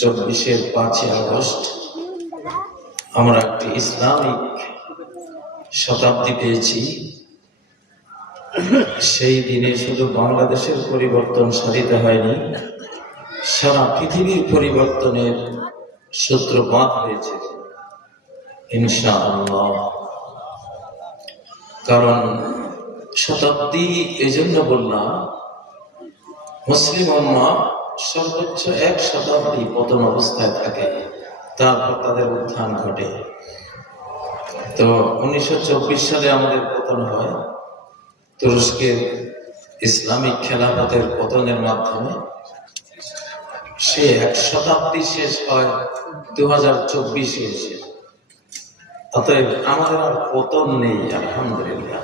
চব্বিশের 5ই আগস্ট আমরা একটি ইসলামিক শতাব্দী পেয়েছি। সেই দিনে শুধু বাংলাদেশের পরিবর্তন সাধিত হয়নি, সারা পৃথিবীর পরিবর্তনের সূত্রপাত হয়েছে ইনশাআল্লাহ। কারণ শতাব্দী এজন্য বললাম, মুসলিম উম্মাহ সর্বোচ্চ 1 শতাব্দী পতন অবস্থায় থাকে, তারপর তাদের উত্থান ঘটে। তো 1924 সালে আমাদের পতন হয় তুরস্কের ইসলামিক খেলাফতের পতনের মাধ্যমে। সে 1 শতাব্দী শেষ হয় 2024-এ এসে। অতএব আমাদের আর পতন নেই, আলহামদুলিল্লাহ।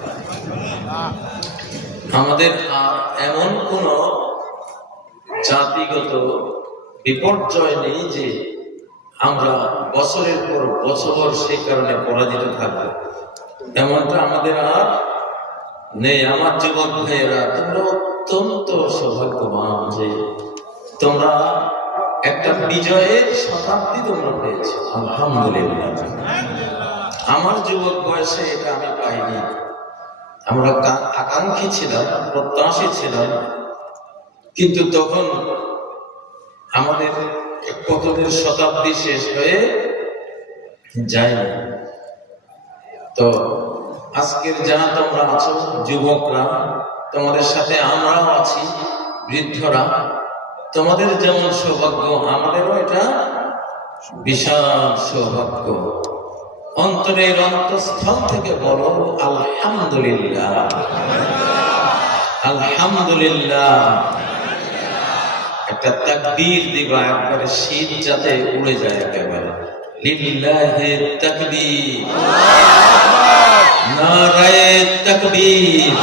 আমাদের আর এমন কোন জাতিগত বিপর্যয় নেই যে আমরা বছরের পর বছর সেই কারণে পরাজিত থাকবো, এমনটা আমাদের আর নেই। আমার যুবক ভাইয়েরা, তোমরা অত্যন্ত সৌভাগ্যবান যে তোমরা একটা বিজয়ের শতাব্দী তোমরা পেয়েছো, আলহামদুলিল্লাহ। আমার যুবক বয়সে এটা আমি পাইনি। আমরা আকাঙ্ক্ষী ছিলাম, প্রত্যাশী ছিলাম, কিন্তু তখন আমাদের পতনের শতাব্দী শেষ হয়ে যায়নি। তো আজকের যারা তোমরা আছো যুবকরা, তোমাদের সাথে আমরাও আছি, বৃদ্ধরা, তোমাদের যেমন সৌভাগ্য আমাদেরও এটা বিশাল সৌভাগ্য। অন্তরের অন্তঃস্থল থেকে বলো আলহামদুলিল্লাহ, আলহামদুলিল্লাহ। একটা তাকবীর দিবা, একবারে শীত যাতে উড়ে যায় একেবারে। লিল্লাহি তাকবীর, নারায়ে তাকবীর,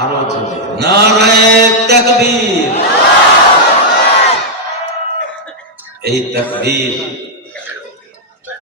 আরো জোরে নারায়ে তাকবীর। এই তাকবীর